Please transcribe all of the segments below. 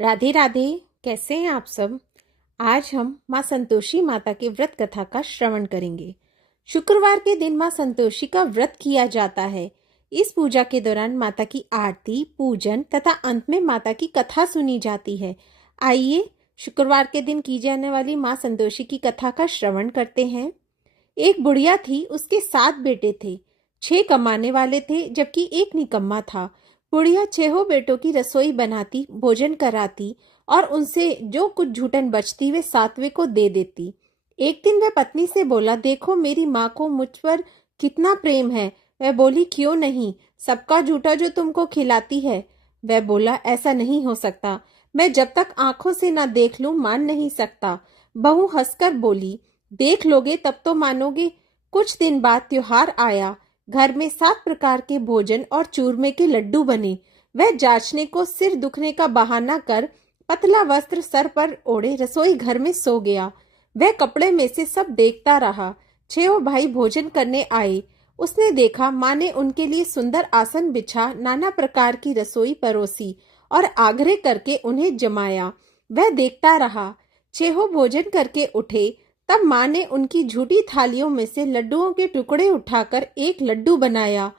राधे राधे। कैसे हैं आप सब। आज हम माँ संतोषी माता के व्रत कथा का श्रवण करेंगे। शुक्रवार के दिन माँ संतोषी का व्रत किया जाता है। इस पूजा के दौरान माता की आरती, पूजन तथा अंत में माता की कथा सुनी जाती है। आइए शुक्रवार के दिन की जाने वाली माँ संतोषी की कथा का श्रवण करते हैं। एक बुढ़िया थी, उसके 7 बेटे थे। 6 कमाने वाले थे जबकि एक निकम्मा था। बुढ़िया 6 बेटों की रसोई बनाती, भोजन कराती और उनसे जो कुछ झूठन बचती वे 7वें को दे देती। एक दिन वह पत्नी से बोला, देखो मेरी माँ को मुझ पर कितना प्रेम है। वह बोली, क्यों नहीं, सबका झूठा जो तुमको खिलाती है। वह बोला, ऐसा नहीं हो सकता, मैं जब तक आंखों से ना देख लूं मान नहीं सकता। बहू हंसकर बोली, देख लोगे तब तो मानोगे। कुछ दिन बाद त्योहार आया। घर में 7 प्रकार के भोजन और चूरमे के लड्डू बने। वह जांचने को सिर दुखने का बहाना कर पतला वस्त्र सर पर ओढ़े रसोई घर में सो गया। वह कपड़े में से सब देखता रहा। 6 भाई भोजन करने आए। उसने देखा माँ ने उनके लिए सुंदर आसन बिछा, नाना प्रकार की रसोई परोसी और आग्रह करके उन्हें जमाया। वह देखता रहा। 6 भोजन करके उठे। तब माँ ने उनकी झूठी थालियों में से लड्डुओं के टुकड़े उठाकर एक लड्डू बनाया।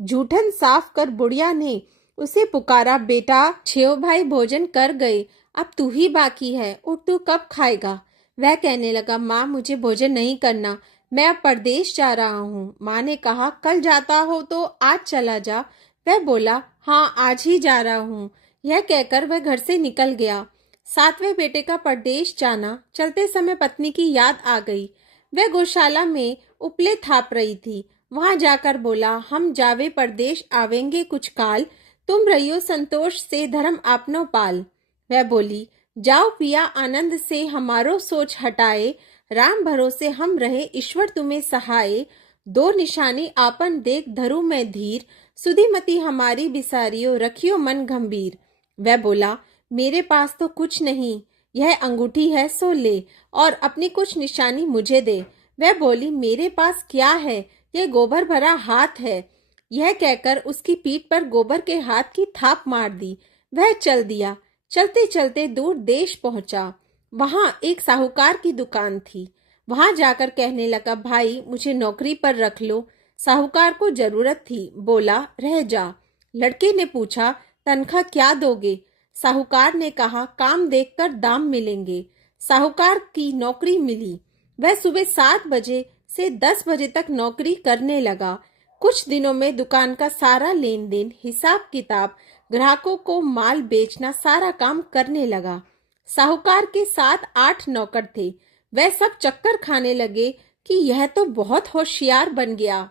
जूठन साफ कर बुढ़िया ने उसे पुकारा, बेटा 6 भाई भोजन कर गए, अब तू ही बाकी है, उठ तू कब खाएगा। वह कहने लगा, माँ मुझे भोजन नहीं करना, मैं अब परदेश जा रहा हूँ। माँ ने कहा, कल जाता हो तो आज चला जा। वह बोला, हाँ आज ही जा रहा हूँ। यह कहकर वह घर से निकल गया। 7वें बेटे का परदेश जाना। चलते समय पत्नी की याद आ गई। वह गौशाला में उपले थाप रही थी। वहां जाकर बोला, हम जावे परदेश आवेंगे कुछ काल, तुम रहियो संतोष से धर्म आपनो पाल। वह बोली, जाओ पिया आनंद से हमारो सोच हटाए, राम भरोसे हम रहे ईश्वर तुम्हें सहाय। 2 निशानी आपन देख धरू में धीर, सुधीमती हमारी बिसारियो रखियो मन गंभीर। वह बोला, मेरे पास तो कुछ नहीं, यह अंगूठी है सो ले और अपनी कुछ निशानी मुझे दे। वह बोली, मेरे पास क्या है, यह गोबर भरा हाथ है। यह कहकर उसकी पीठ पर गोबर के हाथ की थाप मार दी। वह चल दिया। चलते चलते दूर देश पहुंचा। वहां एक साहूकार की दुकान थी। वहां जाकर कहने लगा, भाई मुझे नौकरी पर रख लो। साहूकार को जरूरत थी, बोला, रह जा। लड़के ने पूछा, तनख्वाह क्या दोगे। साहूकार ने कहा, काम देखकर दाम मिलेंगे। साहूकार की नौकरी मिली। वह सुबह 7 बजे से 10 बजे तक नौकरी करने लगा। कुछ दिनों में दुकान का सारा लेन देन, हिसाब किताब, ग्राहकों को माल बेचना, सारा काम करने लगा। साहूकार के 7-8 नौकर थे। वह सब चक्कर खाने लगे कि यह तो बहुत होशियार बन गया।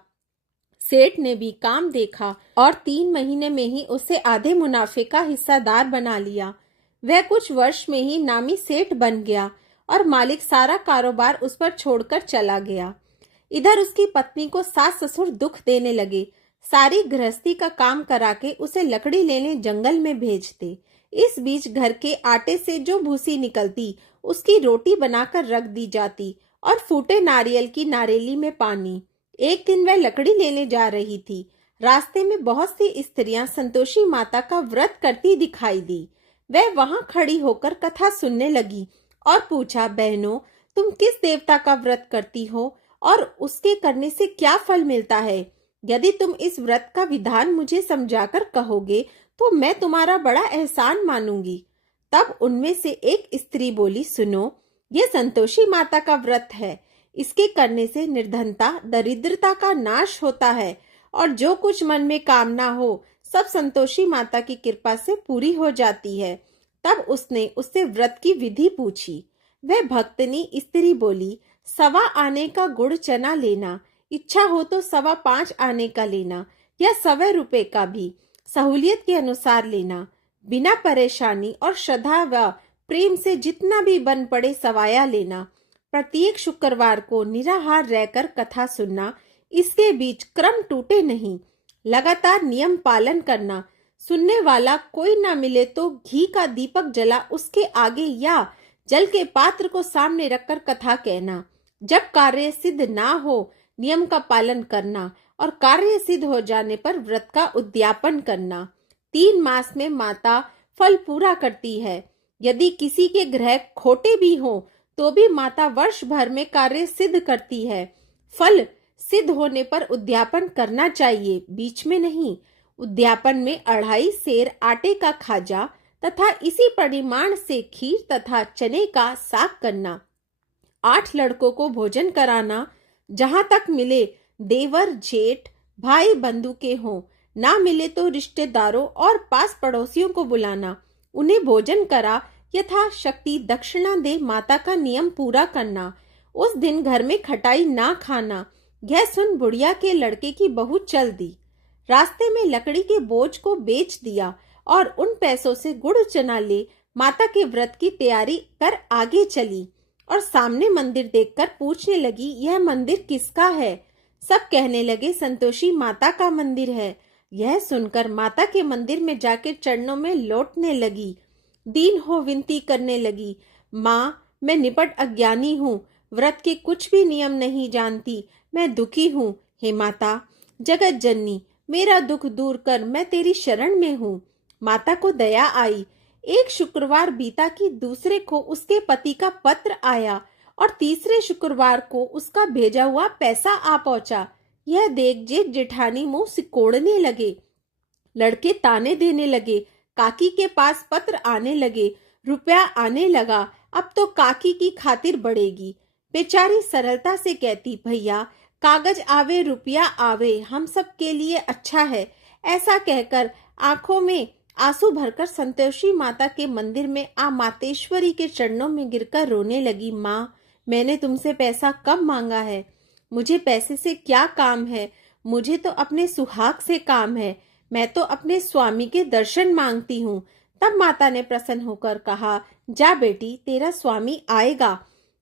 सेठ ने भी काम देखा और 3 महीने में ही उसे आधे मुनाफे का हिस्सादार बना लिया। वह कुछ वर्ष में ही नामी सेठ बन गया और मालिक सारा कारोबार उस पर छोड़कर चला गया। इधर उसकी पत्नी को सास ससुर दुख देने लगे। सारी गृहस्थी का काम करा के उसे लकड़ी लेने जंगल में भेजते। इस बीच घर के आटे से जो भूसी निकलती उसकी रोटी बनाकर रख दी जाती और फूटे नारियल की नारेली में पानी। एक दिन वह लकड़ी लेने जा रही थी। रास्ते में बहुत सी स्त्रियां संतोषी माता का व्रत करती दिखाई दी। वह वहां खड़ी होकर कथा सुनने लगी और पूछा, बहनों तुम किस देवता का व्रत करती हो और उसके करने से क्या फल मिलता है। यदि तुम इस व्रत का विधान मुझे समझाकर कहोगे तो मैं तुम्हारा बड़ा एहसान मानूंगी। तब उनमें से एक स्त्री बोली, सुनो, ये संतोषी माता का व्रत है। इसके करने से निर्धनता, दरिद्रता का नाश होता है और जो कुछ मन में कामना हो सब संतोषी माता की कृपा से पूरी हो जाती है। तब उसने उससे व्रत की विधि पूछी। वह भक्तनी स्त्री बोली, 1.25 आने का गुड़ चना लेना, इच्छा हो तो 5.25 आने का लेना या 1.25 रुपए का भी, सहूलियत के अनुसार लेना, बिना परेशानी और श्रद्धा व प्रेम से जितना भी बन पड़े सवाया लेना। प्रत्येक शुक्रवार को निराहार रहकर कथा सुनना, इसके बीच क्रम टूटे नहीं, लगातार नियम पालन करना। सुनने वाला कोई ना मिले तो घी का दीपक जला उसके आगे या जल के पात्र को सामने रखकर कथा कहना। जब कार्य सिद्ध ना हो नियम का पालन करना और कार्य सिद्ध हो जाने पर व्रत का उद्यापन करना। 3 मास में माता फल पूरा करती है। यदि किसी के ग्रह खोटे भी हों तो भी माता वर्ष भर में कार्य सिद्ध करती है। फल सिद्ध होने पर उद्यापन करना चाहिए, बीच में नहीं। उद्यापन में 2.5 सेर आटे का खाजा तथा इसी परिमाण से खीर तथा चने का साग करना। 8 लड़कों को भोजन कराना। जहां तक मिले देवर जेठ भाई बंधु के हों, ना मिले तो रिश्तेदारों और पास पड़ोसियों को बुलाना। उन्हें भोजन करा यथाशक्ति दक्षिणा दे माता का नियम पूरा करना। उस दिन घर में खटाई ना खाना। यह सुन बुढ़िया के लड़के की बहू चल दी। रास्ते में लकड़ी के बोझ को बेच दिया और उन पैसों से गुड़ चना ले माता के व्रत की तैयारी कर आगे चली और सामने मंदिर देखकर पूछने लगी, यह मंदिर किसका है? सब कहने लगे, संतोषी माता का मंदिर है। यह सुनकर माता के मंदिर में जाकर चरणों में लौटने लगी। दीन हो विनती करने लगी, माँ मैं निपट अज्ञानी हूँ, व्रत के कुछ भी नियम नहीं जानती, मैं दुखी हूँ। हे माता जगत जननी, मेरा दुख दूर कर, मैं तेरी शरण में हूँ। माता को दया आई। एक शुक्रवार बीता कि दूसरे को उसके पति का पत्र आया और तीसरे शुक्रवार को उसका भेजा हुआ पैसा आ पहुंचा। यह देख जेठ जेठानी मुंह सिकोड़ने लगे। लड़के ताने देने लगे। काकी के पास पत्र आने लगे, रुपया आने लगा, अब तो काकी की खातिर बढ़ेगी। बेचारी सरलता से कहती, भैया कागज आवे रुपया आवे, हम सब के लिए अच्छा है। ऐसा कहकर आंखों में आंसू भरकर संतोषी माता के मंदिर में आ मातेश्वरी के चरणों में गिरकर रोने लगी। माँ मैंने तुमसे पैसा कब मांगा है? मुझे पैसे से क्या काम है? मुझे तो अपने सुहाग से काम है। मैं तो अपने स्वामी के दर्शन मांगती हूँ। तब माता ने प्रसन्न होकर कहा, जा बेटी तेरा स्वामी आएगा।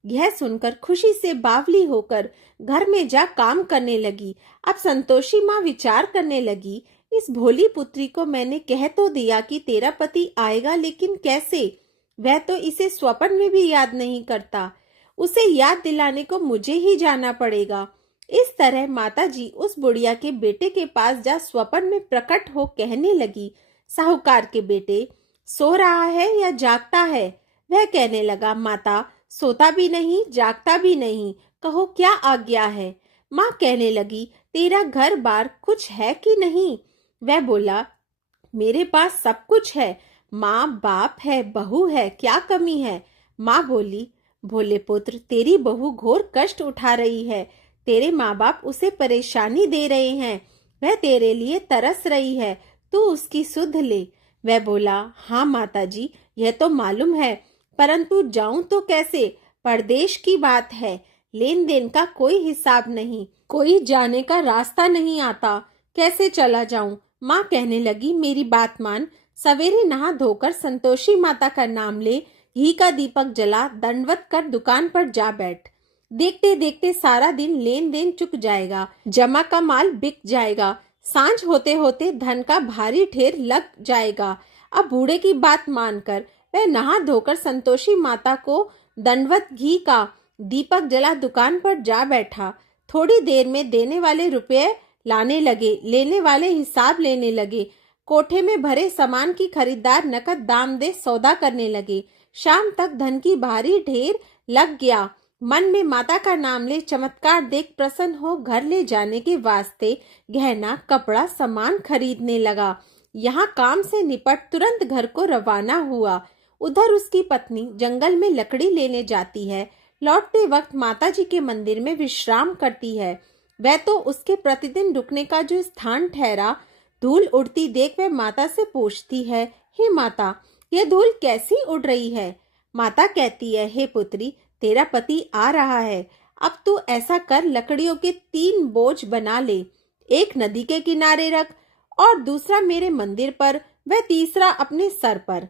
यह सुनकर खुशी से बावली होकर घर में जा काम करने लगी। अब संतोषी माँ विचार करने लगी, इस भोली पुत्री को मैंने कह तो दिया कि तेरा पति आएगा, लेकिन कैसे? वह तो इसे स्वप्न में भी याद नहीं करता। उसे याद दिलाने को मुझे ही जाना पड़ेगा। इस तरह माताजी उस बुढ़िया के बेटे के पास जा स्वप्न में प्रकट हो कहने लगी, साहूकार के बेटे सो रहा है या जागता है? वह कहने लगा, माता सोता भी नहीं जागता भी नहीं, कहो क्या आज्ञा है? माँ कहने लगी, तेरा घर बार कुछ है कि नहीं? वह बोला, मेरे पास सब कुछ है, माँ बाप है, बहू है, क्या कमी है? माँ बोली, भोले पुत्र तेरी बहू घोर कष्ट उठा रही है, तेरे माँ बाप उसे परेशानी दे रहे हैं, वह तेरे लिए तरस रही है, तू उसकी सुध ले। वह बोला, हाँ माताजी यह तो मालूम है, परंतु जाऊं तो कैसे? परदेश की बात है, लेन देन का कोई हिसाब नहीं, कोई जाने का रास्ता नहीं आता, कैसे चला जाऊं? माँ कहने लगी, मेरी बात मान, सवेरे नहा धोकर संतोषी माता का नाम ले, घी का दीपक जला, दंडवत कर दुकान पर जा बैठ। देखते देखते सारा दिन लेन देन चुक जाएगा, जमा का माल बिक जाएगा, सांझ होते होते धन का भारी ढेर लग जाएगा। अब बूढ़े की बात मानकर वह नहा धोकर संतोषी माता को दंडवत घी का दीपक जला दुकान पर जा बैठा। थोड़ी देर में देने वाले रुपये लाने लगे, लेने वाले हिसाब लेने लगे। कोठे में भरे सामान की खरीदार नकद दाम दे सौदा करने लगे। शाम तक धन की भारी ढेर लग गया। मन में माता का नाम ले चमत्कार देख प्रसन्न हो घर ले जाने के वास्ते गहना कपड़ा सामान खरीदने लगा। यहाँ काम से निपट तुरंत घर को रवाना हुआ। उधर उसकी पत्नी जंगल में लकड़ी लेने जाती है। लौटते वक्त माताजी के मंदिर में विश्राम करती है। वह तो उसके प्रतिदिन रुकने का जो स्थान ठहरा। धूल उड़ती देख वह माता से पूछती है, हे माता यह धूल कैसी उड़ रही है? माता कहती है, हे पुत्री तेरा पति आ रहा है, अब तू ऐसा कर लकड़ियों के 3 बोझ बना ले, एक नदी के किनारे रख और दूसरा मेरे मंदिर पर, वह तीसरा अपने सर पर।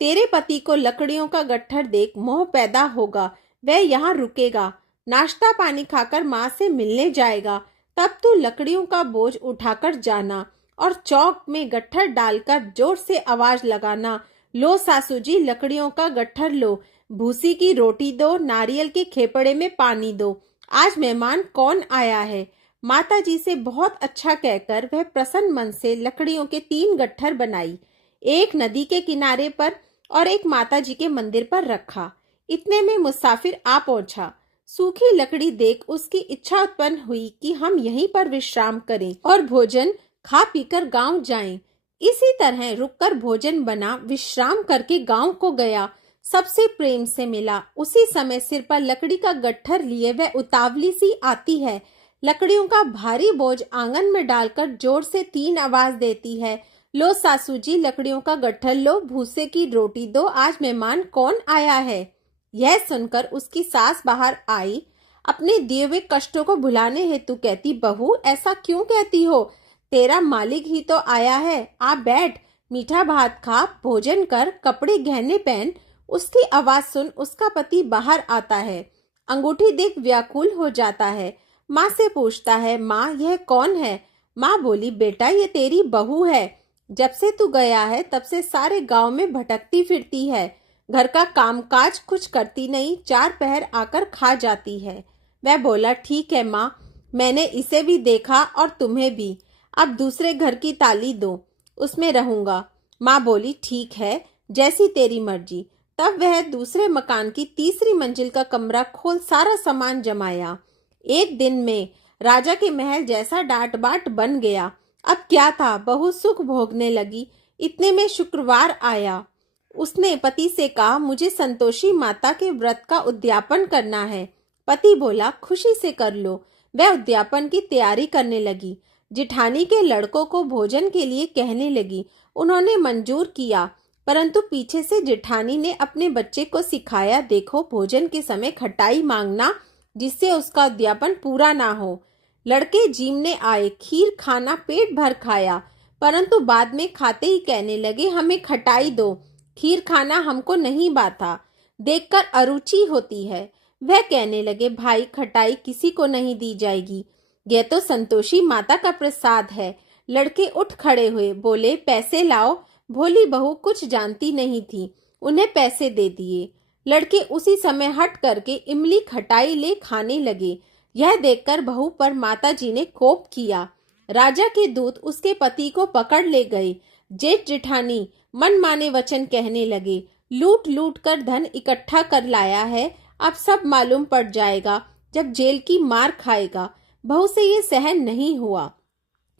तेरे पति को लकड़ियों का गट्ठर देख मोह पैदा होगा, वह यहाँ रुकेगा, नाश्ता पानी खाकर माँ से मिलने जाएगा। तब तू लकड़ियों का बोझ उठाकर जाना और चौक में गट्ठर डालकर जोर से आवाज लगाना, लो सासू जी लकड़ियों का गट्ठर लो, भूसी की रोटी दो, नारियल के खेपड़े में पानी दो, आज मेहमान कौन आया है। माता जी से बहुत अच्छा कहकर वह प्रसन्न मन से लकड़ियों के 3 गट्ठर बनाई, एक नदी के किनारे पर और एक माता जी के मंदिर पर रखा। इतने में मुसाफिर आ पहुंचा। सूखी लकड़ी देख उसकी इच्छा उत्पन्न हुई कि हम यहीं पर विश्राम करें और भोजन खा पीकर गांव जाएं। इसी तरह रुककर भोजन बना, विश्राम करके गांव को गया। सबसे प्रेम से मिला। उसी समय सिर पर लकड़ी का गट्ठर लिए वह उतावली सी आती है। लकड़ियों का भारी बोझ आंगन में डालकर जोर से 3 आवाज देती है, लो सासू जी लकड़ियों का गट्ठर लो, भूसे की रोटी दो, आज मेहमान कौन आया है। यह सुनकर उसकी सास बाहर आई। अपने दिए हुए कष्टों को भुलाने हेतु कहती, बहू ऐसा क्यों कहती हो, तेरा मालिक ही तो आया है, आ बैठ, मीठा भात खा, भोजन कर, कपड़े गहने पहन। उसकी आवाज सुन उसका पति बाहर आता है। अंगूठी देख व्याकुल हो जाता है। माँ से पूछता है, माँ यह कौन है। माँ बोली, बेटा ये तेरी बहू है। जब से तू गया है तब से सारे गांव में भटकती फिरती है, घर का कामकाज कुछ करती नहीं, 4 पहर आकर खा जाती है। वह बोला, ठीक है माँ, मैंने इसे भी देखा और तुम्हें भी, अब दूसरे घर की ताली दो, उसमें रहूंगा। माँ बोली, ठीक है, जैसी तेरी मर्जी। तब वह दूसरे मकान की तीसरी मंजिल का कमरा खोल सारा सामान जमाया। एक दिन में राजा के महल जैसा डांट बाट बन गया। अब क्या था, बहू सुख भोगने लगी। इतने में शुक्रवार आया। उसने पति से कहा, मुझे संतोषी माता के व्रत का उद्यापन करना है। पति बोला, खुशी से कर लो। वह उद्यापन की तैयारी करने लगी। जिठानी के लड़कों को भोजन के लिए कहने लगी। उन्होंने मंजूर किया, परंतु पीछे से जिठानी ने अपने बच्चे को सिखाया, देखो भोजन के समय खटाई मांगना, जिससे उसका उद्यापन पूरा ना हो। लड़के जीमने आए, खीर खाना पेट भर खाया, परंतु बाद में खाते ही कहने लगे, हमें खटाई दो, खीर खाना हमको नहीं बाता, देखकर अरुचि होती है। वह कहने लगे, भाई खटाई किसी को नहीं दी जाएगी, यह तो संतोषी माता का प्रसाद है। लड़के उठ खड़े हुए, बोले, पैसे लाओ। भोली बहू कुछ जानती नहीं थी, उन्हें पैसे दे दिए। लड़के उसी समय हट करके इमली खटाई ले खाने लगे। यह देखकर बहू पर माता जी ने कोप किया। राजा के दूत उसके पति को पकड़ ले गए। जेठ जिठानी मन माने वचन कहने लगे, लूट लूट कर धन इकट्ठा कर लाया है, अब सब मालूम पड़ जाएगा जब जेल की मार खाएगा। बहू से ये सहन नहीं हुआ।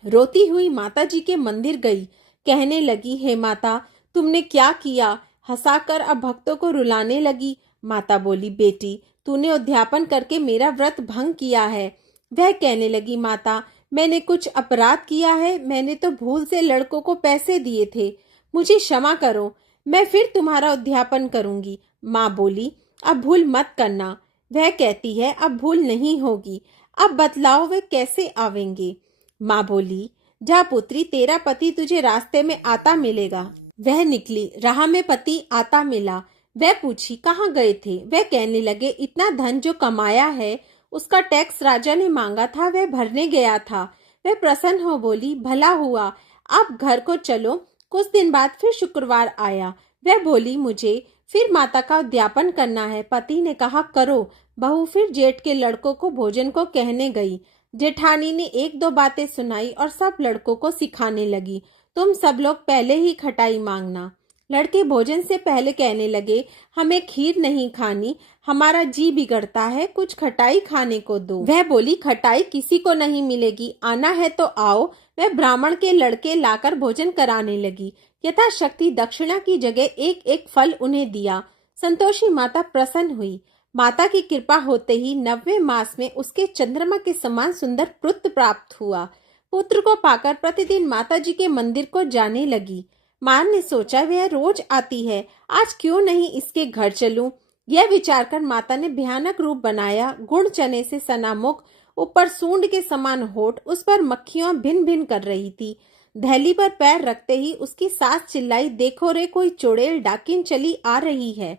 रोती हुई माता जी के मंदिर गई। कहने लगी, हे माता, तुमने क्या किया। हंसाकर अब भक्तों को रुलाने लगी। माता बोली, बेटी तूने उद्यापन करके मेरा व्रत भंग किया है। वह कहने लगी, माता मैंने कुछ अपराध किया है, मैंने तो भूल से लड़कों को पैसे दिए थे, मुझे क्षमा करो, मैं फिर तुम्हारा उद्यापन करूंगी। माँ बोली, अब भूल मत करना। वह कहती है, अब भूल नहीं होगी, अब बतलाओ वे कैसे आवेंगे। माँ बोली, जा पुत्री, तेरा पति तुझे रास्ते में आता मिलेगा। वह निकली, राह में पति आता मिला। वह पूछी, कहाँ गए थे। वह कहने लगे, इतना धन जो कमाया है उसका टैक्स राजा ने मांगा था, वह भरने गया था। वह प्रसन्न हो बोली, भला हुआ, अब घर को चलो। कुछ दिन बाद फिर शुक्रवार आया। वह बोली, मुझे फिर माता का उद्यापन करना है। पति ने कहा, करो। बहू फिर जेठ के लड़कों को भोजन को कहने गई। जेठानी ने 1-2 बातें सुनाई और सब लड़कों को सिखाने लगी, तुम सब लोग पहले ही खटाई मांगना। लड़के भोजन से पहले कहने लगे, हमें खीर नहीं खानी, हमारा जी बिगड़ता है, कुछ खटाई खाने को दो। वह बोली, खटाई किसी को नहीं मिलेगी, आना है तो आओ। वह ब्राह्मण के लड़के लाकर भोजन कराने लगी। यथाशक्ति दक्षिणा की जगह एक एक फल उन्हें दिया। संतोषी माता प्रसन्न हुई। माता की कृपा होते ही 9वें मास में उसके चंद्रमा के समान सुंदर पुत्र प्राप्त हुआ। पुत्र को पाकर प्रतिदिन माता जी के मंदिर को जाने लगी। मां ने सोचा, वह रोज आती है, आज क्यों नहीं इसके घर चलूं। यह विचार कर माता ने भयानक रूप बनाया। गुड़ चने से सना मुख, ऊपर सूंड के समान होठ, उस पर मक्खियां भिन भिन कर रही थी। दहली पर पैर रखते ही उसकी सास चिल्लाई, देखो रे, कोई चुड़ैल डाकिन चली आ रही है,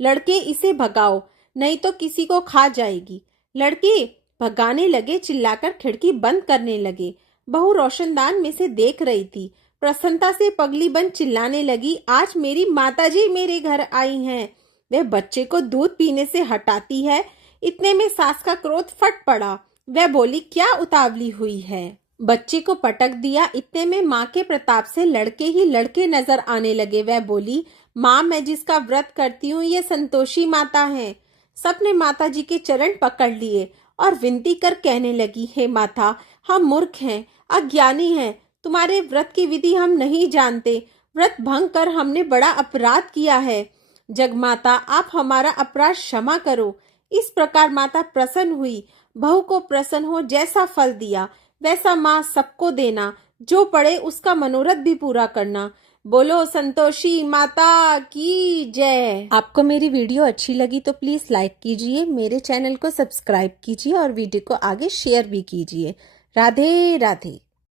लड़के इसे भगाओ, नहीं तो किसी को खा जाएगी। लड़के भगाने लगे, चिल्लाकर खिड़की बंद करने लगे। बहू रोशनदान में से देख रही थी। प्रसन्नता से पगली बन चिल्लाने लगी, आज मेरी माताजी मेरे घर आई हैं। वह बच्चे को दूध पीने से हटाती है। इतने में सास का क्रोध फट पड़ा। वह बोली, क्या उतावली हुई है। बच्चे को पटक दिया। इतने में माँ के प्रताप से लड़के ही लड़के नजर आने लगे। वह बोली, माँ, मैं जिसका व्रत करती हूँ ये संतोषी माता है। सबने माता जी के चरण पकड़ लिए और विनती कर कहने लगी, हे माता, हम मूर्ख हैं, अज्ञानी हैं, तुम्हारे व्रत की विधि हम नहीं जानते। व्रत भंग कर हमने बड़ा अपराध किया है। जगमाता, आप हमारा अपराध क्षमा करो। इस प्रकार माता प्रसन्न हुई। बहू को प्रसन्न हो जैसा फल दिया वैसा माँ सबको देना, जो पड़े उसका मनोरथ भी पूरा करना। बोलो संतोषी माता की जय। आपको मेरी वीडियो अच्छी लगी तो प्लीज लाइक कीजिए, मेरे चैनल को सब्सक्राइब कीजिए और वीडियो को आगे शेयर भी कीजिए। राधे राधे।